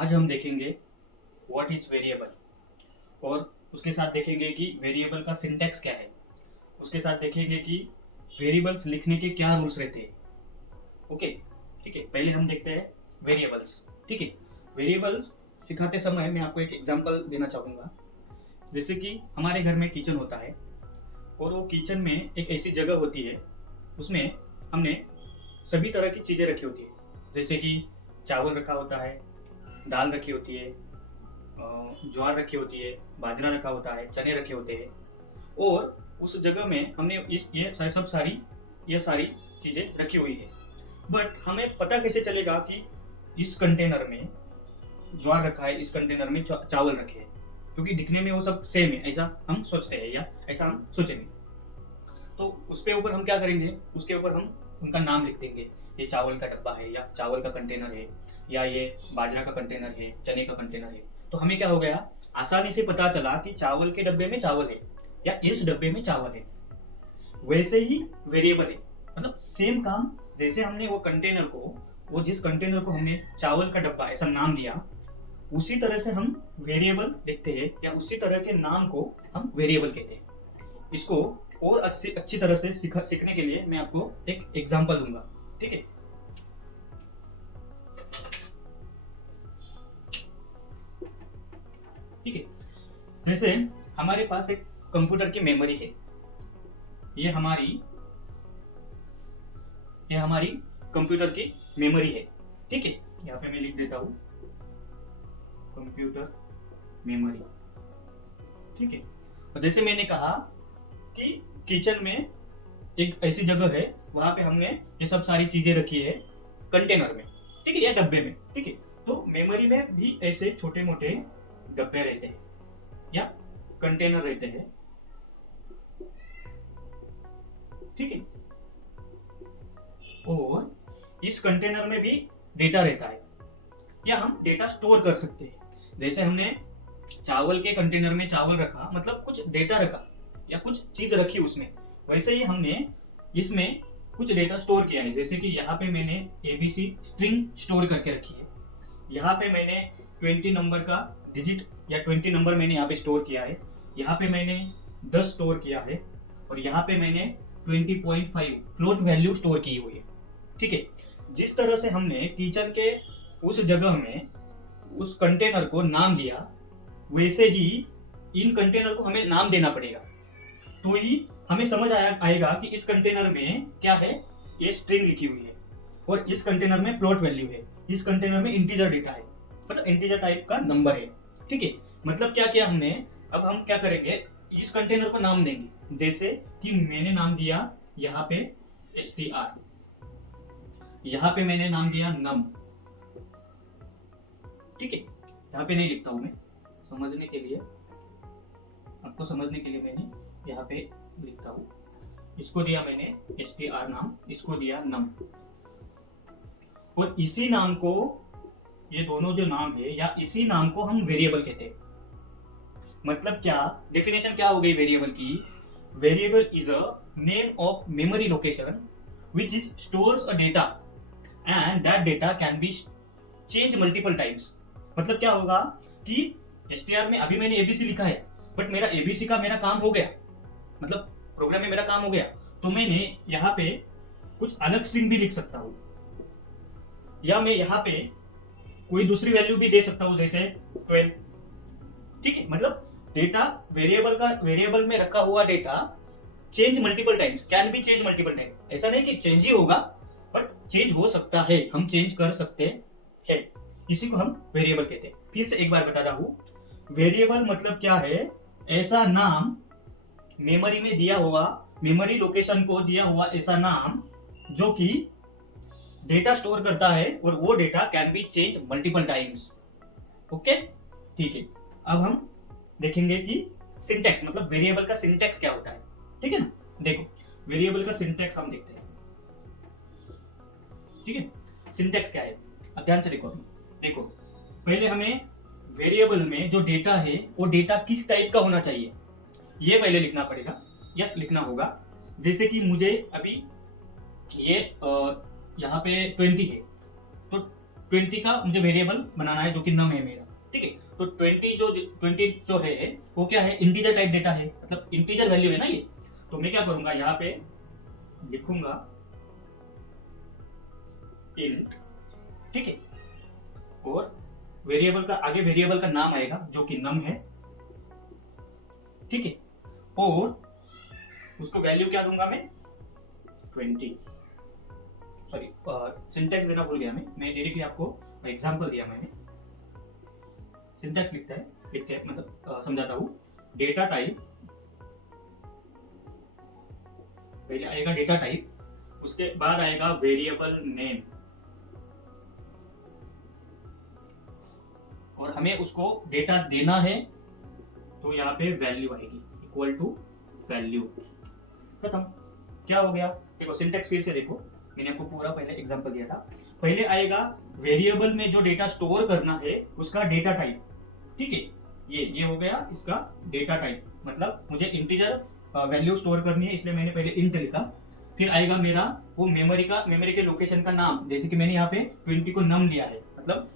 आज हम देखेंगे व्हाट इज वेरिएबल और उसके साथ देखेंगे कि वेरिएबल का सिंटैक्स क्या है। उसके साथ देखेंगे कि वेरिएबल्स लिखने के क्या रूल्स रहते हैं। ओके, ठीक है। पहले हम देखते हैं वेरिएबल्स। ठीक है, वेरिएबल्स सिखाते समय मैं आपको एक एग्जांपल देना चाहूँगा। जैसे कि हमारे घर में किचन होता है और वो किचन में एक ऐसी जगह होती है, उसमें हमने सभी तरह की चीज़ें रखी होती है। जैसे कि चावल रखा होता है, दाल रखी होती है, ज्वार रखी होती है, बाजरा रखा होता है, चने रखे होते हैं। और उस जगह में हमने ये सारी चीज़ें रखी हुई है। बट हमें पता कैसे चलेगा कि इस कंटेनर में ज्वार रखा है, इस कंटेनर में चावल रखे हैं? क्योंकि दिखने में वो सब सेम है, ऐसा हम सोचते हैं या ऐसा हम सोचेंगे। तो उसके ऊपर हम क्या करेंगे, उसके ऊपर हम उनका नाम लिख देंगे। ये चावल का डब्बा है, या चावल का कंटेनर है, या ये बाजरा का कंटेनर है, चने का कंटेनर है। तो हमें क्या हो गया, आसानी से पता चला कि चावल के डब्बे में चावल है या इस डब्बे में चावल है। वैसे ही वेरिएबल है, मतलब सेम काम। जैसे हमने वो जिस कंटेनर को हमने चावल का डब्बा ऐसा नाम दिया, उसी तरह से हम वेरिएबल लिखते हैं, या उसी तरह के नाम को हम वेरिएबल कहते हैं। इसको और अच्छी तरह से सीखने के लिए मैं आपको एक एग्जांपल दूंगा। ठीक है, ठीक है। जैसे हमारे पास एक कंप्यूटर की मेमोरी है। ये हमारी कंप्यूटर की मेमोरी है। ठीक है, यहाँ पे मैं लिख देता हूँ कंप्यूटर मेमोरी। ठीक है, और जैसे मैंने कहा कि किचन में एक ऐसी जगह है, वहां पे हमने ये सब सारी चीजें रखी है कंटेनर में, ठीक है, या डब्बे में। ठीक है, तो मेमोरी में भी ऐसे छोटे मोटे डब्बे रहते हैं या कंटेनर रहते हैं। ठीक है, और इस कंटेनर में भी डेटा रहता है, या हम डेटा स्टोर कर सकते हैं। जैसे हमने चावल के कंटेनर में चावल रखा, मतलब कुछ डेटा रखा या कुछ चीज रखी उसमें, वैसे ही हमने इसमें कुछ डेटा स्टोर किया है। जैसे कि यहाँ पे मैंने ABC स्ट्रिंग स्टोर करके रखी है। यहाँ पे मैंने 20 नंबर का डिजिट या 20 नंबर मैंने यहाँ पे स्टोर किया है। यहाँ पे मैंने 10 स्टोर किया है, और यहाँ पे मैंने 20.5 फ्लोट वैल्यू स्टोर की हुई है। ठीक है, जिस तरह से हमने किचन के उस जगह में उस कंटेनर को नाम दिया, वैसे ही इन कंटेनर को हमें नाम देना पड़ेगा। तो ही हमें समझ आएगा कि इस कंटेनर में क्या है, ये स्ट्रिंग लिखी हुई है, और इस कंटेनर में फ्लोट वैल्यू है, इस कंटेनर में इंटीजर डेटा है, मतलब इंटीजर टाइप का नंबर है। ठीक है, मतलब क्या किया हमने, अब हम क्या करेंगे, इस कंटेनर को नाम देंगे। जैसे कि मैंने नाम दिया यहाँ पे str, यहाँ पे मैंने नाम दिया num। ठीक है, यहाँ पे नहीं लिखता हूं मैं, समझने के लिए, आपको समझने के लिए मैंने यहाँ पे लिखता हूँ। इसको दिया मैंने str नाम, इसको दिया num, और इसी नाम को, ये दोनों जो नाम है, या इसी नाम को हम वेरिएबल कहते हैं। मतलब क्या, डेफिनेशन क्या हो गई वेरिएबल की, variable is a name of memory location which is stores a data and that data can be change multiple times। मतलब क्या होगा कि str में अभी मैंने abc लिखा है, बट मेरा abc का मेरा काम हो गया, मतलब प्रोग्राम में मेरा काम हो गया, तो मैंने यहाँ पे कुछ अलग स्ट्रिंग भी लिख सकता हूँ, या मैं यहाँ पे कोई दूसरी वैल्यू भी दे सकता हूँ, जैसे 12। ठीक है, मतलब डेटा वेरिएबल में रखा हुआ data change multiple times, can be change multiple time. ऐसा नहीं कि चेंज ही होगा, बट चेंज हो सकता है, हम चेंज कर सकते हैं। इसी को हम वेरिएबल कहते हैं। फिर से एक बार बता रहा हूं, वेरिएबल मतलब क्या है, ऐसा नाम मेमोरी में दिया हुआ, मेमोरी लोकेशन को दिया हुआ ऐसा नाम जो कि डेटा स्टोर करता है, और वो data can be change multiple times. Okay, ठीक है। अब हम देखेंगे कि सिंटैक्स, मतलब वेरिएबल का सिंटैक्स क्या होता है। ठीक है ना, देखो वेरिएबल का सिंटैक्स हम देखते हैं। ठीक है, सिंटैक्स क्या है, अब ध्यान से देखो पहले हमें वेरिएबल में जो डेटा है, वो डेटा किस टाइप का होना चाहिए, ये पहले लिखना पड़ेगा या लिखना होगा। जैसे कि मुझे अभी ये यहाँ पे 20 है, तो 20 का मुझे वेरिएबल बनाना है जो कि नम है मेरा, ठीक है। तो 20 जो है वो क्या है, इंटीजर टाइप डेटा है, मतलब इंटीजर वैल्यू है ना ये। तो मैं क्या करूंगा, यहाँ पे लिखूंगा इंट, ठीक है। और वेरिएबल का आगे वेरिएबल का नाम आएगा जो कि नम है, ठीक है। और उसको वैल्यू क्या दूंगा मैं, 20। सॉरी, सिंटैक्स देना भूल गया मैं डायरेक्टली आपको एग्जांपल दिया मैंने। सिंटैक्स लिखते हैं मतलब समझाता हूँ। डेटा टाइप, पहले आएगा डेटा टाइप, उसके बाद आएगा वेरिएबल नेम, और हमें उसको डेटा देना है तो यहाँ पे वैल्यू आएगी इक्वल टू वैल्यू। खत्म। क्या हो गया, देखो सिंटैक्स फिर से देखो, मैंने आपको पूरा पहले एग्जांपल दिया था। पहले आएगा वेरिएबल में जो डेटा स्टोर करना है उसका डेटा टाइप, ठीक है। ये हो गया इसका डेटा टाइप, मतलब मुझे इंटीजर वैल्यू स्टोर करनी है, इसलिए मैंने पहले इंट लिखा। फिर आएगा मेरा वो मेमोरी के लोकेशन का नाम, जैसे कि मैंने यहाँ पे 20 को नम लिया है, मतलब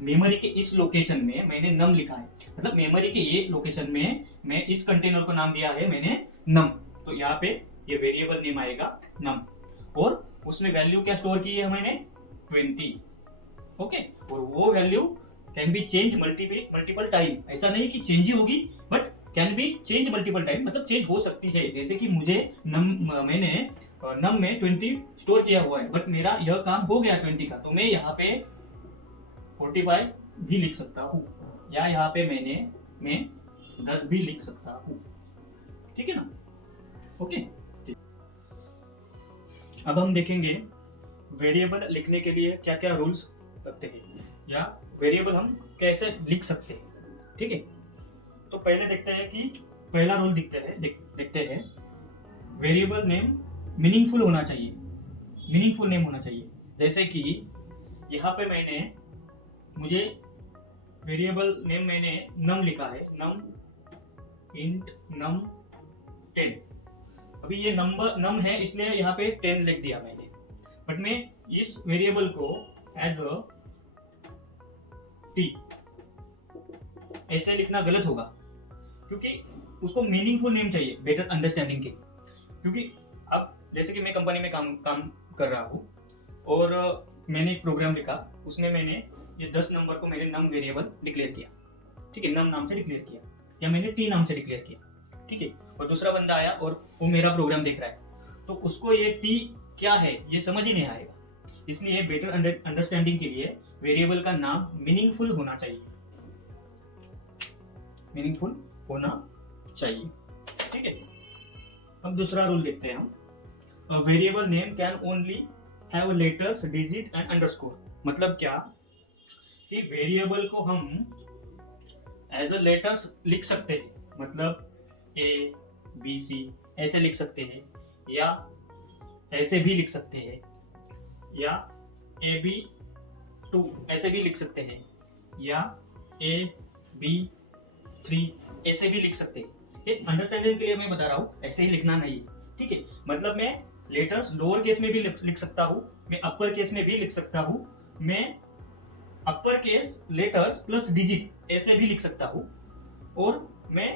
मेमोरी के इस लोकेशन में मैंने नम लिखा है, मतलब मेमोरी के ये लोकेशन में मैं इस कंटेनर को नाम दिया है मैंने नम। तो यहाँ पे ये वेरिएबल नेम आएगा नम, और उसमें वैल्यू क्या स्टोर की है मैंने, 20, ओके। और वो value can be change multiple time, ऐसा नहीं कि चेंज ही होगी, but can be change multiple time, मतलब चेंज हो सकती है। जैसे कि मुझे मैंने नम में 20 स्टोर किया हुआ है, बट मेरा यह काम हो गया 20 का, तो मैं यहाँ पे 45 भी लिख सकता हूँ, या यहाँ पे मैं 10 भी लिख सकता हूँ, ठीक है ना, ओके। अब हम देखेंगे वेरिएबल लिखने के लिए क्या क्या रूल्स रखते हैं, या वेरिएबल हम कैसे लिख सकते हैं, ठीक है। तो पहले देखते हैं कि पहला रूल देखते हैं वेरिएबल नेम मीनिंगफुल होना चाहिए, मीनिंगफुल नेम होना चाहिए। जैसे कि यहाँ पे मुझे वेरिएबल नेम मैंने नम लिखा है, नम इंट नम 10। अभी ये नम है इसलिए यहाँ पे 10 लिख दिया मैंने, बट मैं इस वेरिएबल को एज अ टी ऐसे लिखना गलत होगा, क्योंकि उसको मीनिंगफुल नेम चाहिए बेटर अंडरस्टैंडिंग के। क्योंकि अब जैसे कि मैं कंपनी में काम कर रहा हूँ, और मैंने एक प्रोग्राम लिखा, उसमें मैंने ये 10 नंबर को मैंने नम वेरिएबल डिक्लेयर किया, ठीक है, नम नाम से डिक्लेयर किया, या मैंने टी नाम से डिक्लेयर किया, ठीक है। और दूसरा बंदा आया और वो मेरा प्रोग्राम देख रहा है, तो उसको ये टी क्या है ये समझ ही नहीं आएगा। इसलिए बेटर अंडरस्टैंडिंग के लिए वेरिएबल का नाम मीनिंगफुल होना चाहिए, मीनिंगफुल होना चाहिए, ठीक है। अब दूसरा रूल देखते हैं हम। Variable name can only have letters, digit and underscore. मतलब क्या कि वेरिएबल को हम एज अ लेटर्स लिख सकते हैं, मतलब ए बी सी ऐसे लिख सकते हैं, या ऐसे भी लिख सकते हैं, या ए बी 2 ऐसे भी लिख सकते हैं, या ए बी 3 ऐसे भी लिख सकते हैं। ये अंडरस्टैंडिंग के लिए मैं बता रहा हूँ, ऐसे ही लिखना नहीं है, ठीक है। मतलब मैं लेटर्स लोअर केस में भी लिख सकता हूँ, मैं अपर केस में भी लिख सकता हूँ, मैं upper case letters plus digit ऐसे भी लिख सकता हूँ, और मैं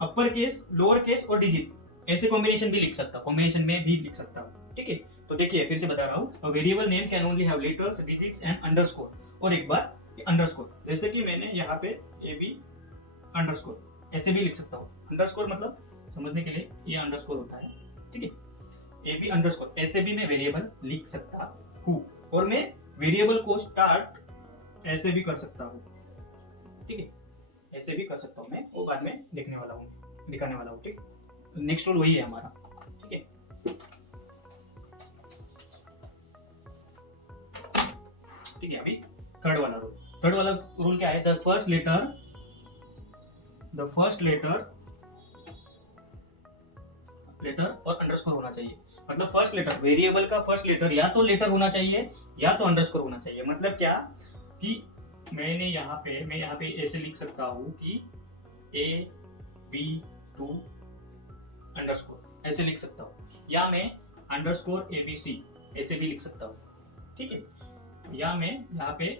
अपर केस लोअर केस और डिजिट ऐसे कॉम्बिनेशन भी लिख सकता हूँ, कॉम्बिनेशन में भी लिख सकता हूँ, ठीक है। तो देखिए फिर से बता रहा हूँ, variable name can only have letters, digits and underscore, और एक बार अंडरस्कोर, जैसे कि मैंने यहाँ पे ए बी अंडरस्कोर ऐसे भी लिख सकता हूँ। अंडरस्कोर मतलब समझने के लिए ये अंडरस्कोर होता है, ठीक है। ए बी अंडरस्कोर ऐसे भी मैं वेरिएबल लिख सकता हूँ, और मैं वेरिएबल को स्टार्ट ऐसे भी कर सकता हूँ, ठीक है, ऐसे भी कर सकता हूँ मैं, वो बाद में दिखाने वाला हूँ, ठीक। नेक्स्ट रूल वही है हमारा, ठीक है। ठीक है, अभी थर्ड वाला रूल क्या है, द फर्स्ट लेटर और अंडरस्कोर होना चाहिए। मतलब फर्स्ट लेटर, वेरिएबल का फर्स्ट लेटर या तो लेटर होना चाहिए या तो अंडरस्कोर होना चाहिए। मतलब क्या कि मैं यहाँ पे ऐसे लिख सकता हूँ कि AB2 अंडरस्कोर ऐसे लिख सकता हूँ, या मैं अंडरस्कोर ABC ऐसे भी लिख सकता हूँ, ठीक है। या मैं यहाँ पे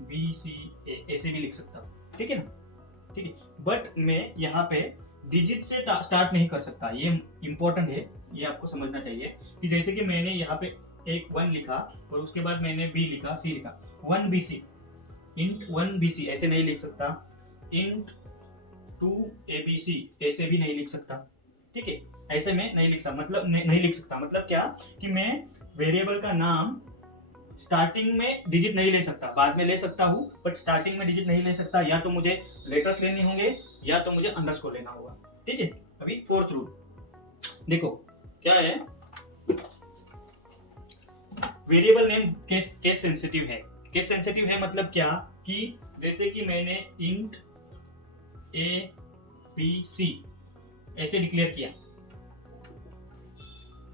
बी सी ए ऐसे भी लिख सकता हूँ, ठीक है ना, ठीक है। बट मैं यहाँ पे डिजिट से स्टार्ट नहीं कर सकता, ये इंपॉर्टेंट है, ये आपको समझना चाहिए कि जैसे कि मैंने यहाँ पे एक 1 लिखा और उसके बाद मैंने बी लिखा, सी लिखा, 1 b c, int 1 b c ऐसे नहीं लिख सकता, इंट 2 ए बी सी ऐसे भी नहीं लिख सकता, ठीक है। ऐसे में नहीं लिख सकता, मतलब नहीं लिख सकता, मतलब क्या कि मैं वेरिएबल का नाम स्टार्टिंग में डिजिट नहीं ले सकता, बाद में ले सकता हूँ, बट स्टार्टिंग में डिजिट नहीं ले सकता, या तो मुझे लेटर्स लेने होंगे या तो मुझे अंडरस्कोर लेना होगा, ठीक है। अभी फोर्थ रूल देखो क्या है, वेरिएबल नेम केस सेंसिटिव है। केस सेंसिटिव है मतलब क्या कि जैसे कि मैंने इंट ए बी सी ऐसे डिक्लेयर किया,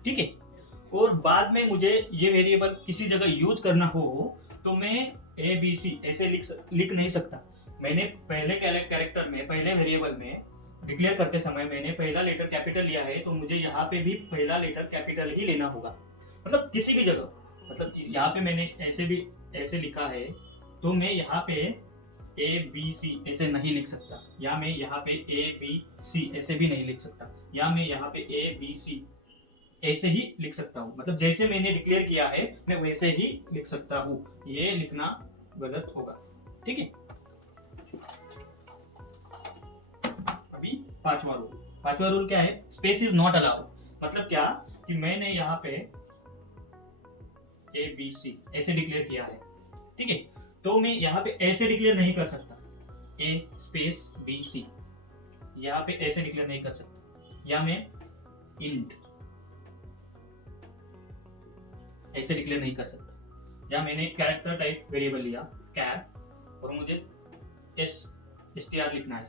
ठीक है, और बाद में मुझे ये वेरिएबल किसी जगह यूज करना हो तो मैं ए बी सी ऐसे लिख नहीं सकता। मैंने पहले कैरेक्टर में, पहले वेरिएबल में डिक्लेयर करते समय मैंने पहला लेटर कैपिटल लिया है, तो मुझे यहाँ पे भी पहला लेटर कैपिटल ही लेना होगा, मतलब किसी भी जगह, मतलब यहाँ पे मैंने ऐसे भी ऐसे लिखा है तो मैं यहाँ पे ए बी सी ऐसे नहीं लिख सकता, या मैं यहाँ पे ए बी सी ऐसे भी नहीं लिख सकता, या मैं यहाँ पे ए बी सी ऐसे ही लिख सकता हूँ, मतलब जैसे मैंने डिक्लेयर किया है मैं वैसे ही लिख सकता हूँ, ये लिखना गलत होगा, ठीक है। अभी पांचवा रूल क्या है, स्पेस इज नॉट अलाउड, मतलब क्या कि मैंने यहाँ पे ए बी सी ऐसे डिक्लेयर किया है, ठीक है, तो मैं यहाँ पे ऐसे डिक्लेयर नहीं कर सकता, ए स्पेस बी सी यहाँ पे ऐसे डिक्लेयर नहीं कर सकता, या मैं इंट ऐसे डिक्लेयर नहीं कर सकता, या मैंने कैरेक्टर टाइप वेरिएबल लिया कैर और मुझे str लिखना है,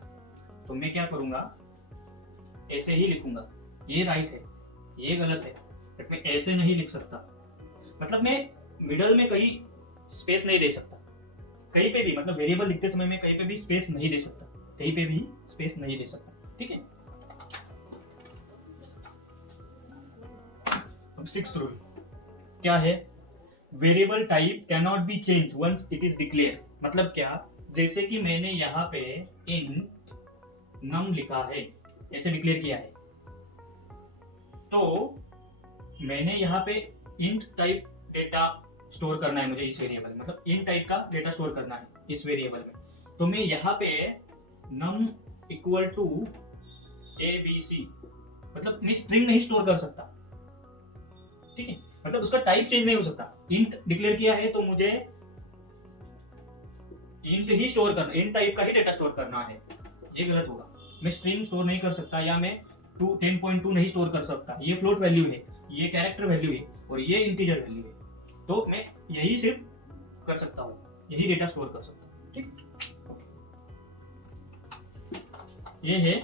तो मैं क्या करूंगा, ऐसे ही लिखूंगा, ये राइट है, ये गलत है, बट मैं ऐसे नहीं लिख सकता, मतलब मैं मिडल में कहीं स्पेस नहीं दे सकता, कहीं पे भी, मतलब वेरिएबल लिखते समय मैं कहीं पे भी स्पेस नहीं दे सकता, कहीं पे भी स्पेस नहीं दे सकता, ठीक है। अब सिक्स्थ रूल क्या है, variable type can not be change once it is declare, मतलब क्या, जैसे कि मैंने यहाँ पे इंट नम लिखा है, ऐसे डिक्लेयर किया है, तो मैंने यहाँ पे इंट टाइप डेटा स्टोर करना है मुझे इस वेरिएबल में, मतलब इंट टाइप का डेटा स्टोर करना है इस वेरिएबल में, तो मैं यहाँ पे num equal to a b c, मतलब मैं स्ट्रिंग नहीं स्टोर कर सकता, ठीक है, मतलब उसका टाइप चेंज नहीं हो सकता, इंट डिक्लेयर किया है तो मुझे इंट ही स्टोर करना, इंट टाइप का ही डेटा स्टोर करना है, ये गलत होगा, मैं स्ट्रिंग स्टोर नहीं कर सकता, या मैं 10.2 नहीं स्टोर कर सकता, ये फ्लोट वैल्यू है, ये कैरेक्टर वैल्यू है और ये इंटीजर वैल्यू है, तो मैं यही सिर्फ कर सकता हूँ, यही डेटा स्टोर कर सकता हूँ, ठीक। ये है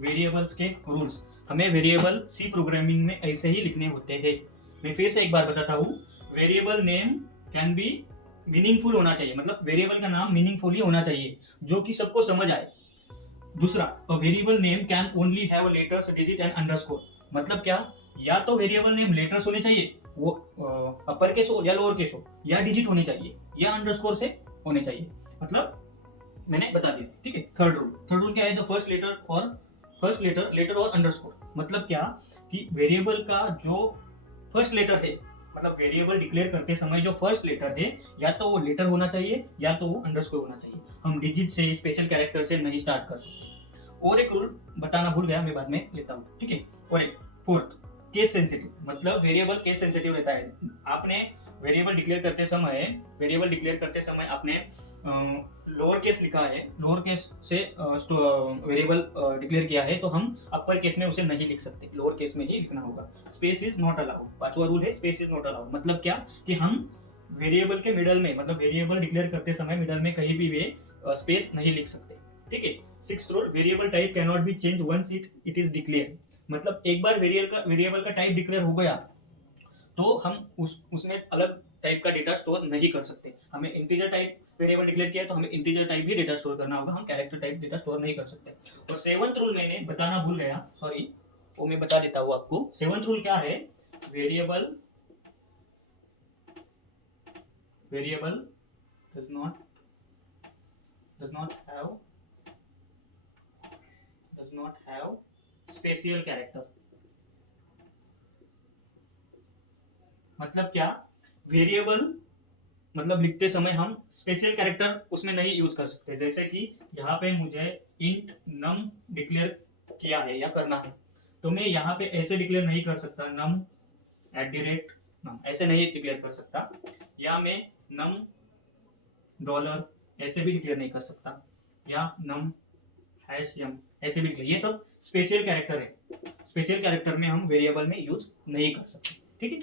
वेरिएबल्स के रूल्स, हमें वेरिएबल सी प्रोग्रामिंग में ऐसे ही लिखने होते हैं। मैं फिर से एक बार बताता हूँ, variable name can be meaningful होना चाहिए, मतलब वेरिएबल का नाम मीनिंगफुल ही होना चाहिए जो कि सबको समझ आए। दूसरा, variable name can only have letters, digit and underscore, मतलब क्या, या तो वेरिएबल नेम लेटर्स होने चाहिए, वो अपर केस हो या लोअर केस हो, या डिजिट होने चाहिए, या अंडरस्कोर से होने चाहिए, मतलब मैंने बता दिया, ठीक है। थर्ड रूल क्या है, द फर्स्ट लेटर और अंडरस्कोर, मतलब क्या कि वेरिएबल का जो फर्स्ट लेटर है, मतलब वेरिएबल डिक्लेयर करते समय जो फर्स्ट लेटर है, या तो वो लेटर होना चाहिए या तो वो अंडरस्कोर होना चाहिए, हम डिजिट से, स्पेशल कैरेक्टर से नहीं स्टार्ट कर सकते। और एक रूल बताना भूल गया, मैं बाद में लेता हूँ, ठीक है। और एक फोर्थ, केस सेंसिटिव, मतलब वेरिएबल केस सेंसिटिव रहता है, आपने वेरिएबल डिक्लेयर करते समय आपने लोअर केस लिखा है, लोअर केस से वेरिएबल डिक्लेयर किया है, तो हम अपर केस में उसे नहीं लिख सकते, लोअर केस में ही लिखना होगा। स्पेस इज नॉट अलाउड, पांचवा रूल है स्पेस इज नॉट अलाउड, मतलब क्या कि हम वेरिएबल के मिडल में, मतलब वेरिएबल डिक्लेयर करते समय मिडल में कहीं भी वे स्पेस नहीं लिख सकते, ठीक है। Sixth rule, variable type can not be change once it is declare, मतलब एक बार वेरिएबल का टाइप डिक्लेयर हो गया तो हम उसमें अलग टाइप का डेटा स्टोर नहीं कर सकते। हमें इंटीजर टाइप वेरिएबल डिक्लेयर किया तो हमें इंटीजर टाइप ही डेटा स्टोर करना होगा, हम कैरेक्टर टाइप डेटा स्टोर नहीं कर सकते। और सेवंथ रूल मैंने बताना भूल गया, सॉरी, वो मैं बता देता हूँ आपको। सेवंथ रूल क्या है, variable variable does not have special character. मतलब क्या, वेरिएबल मतलब लिखते समय हम स्पेशल कैरेक्टर उसमें नहीं यूज कर सकते। जैसे कि यहाँ पे मुझे इंट नम डिक्लेयर किया है या करना है, तो मैं यहाँ पे ऐसे डिक्लेयर नहीं कर सकता नम @num, ऐसे नहीं डिक्लेयर कर सकता, या मैं नम डॉलर ऐसे भी डिक्लेयर नहीं कर सकता, या नम #m ऐसे भी डिक्लेयर। ये सब स्पेशल कैरेक्टर है, स्पेशल कैरेक्टर में हम वेरिएबल में यूज नहीं कर सकते। ठीक है।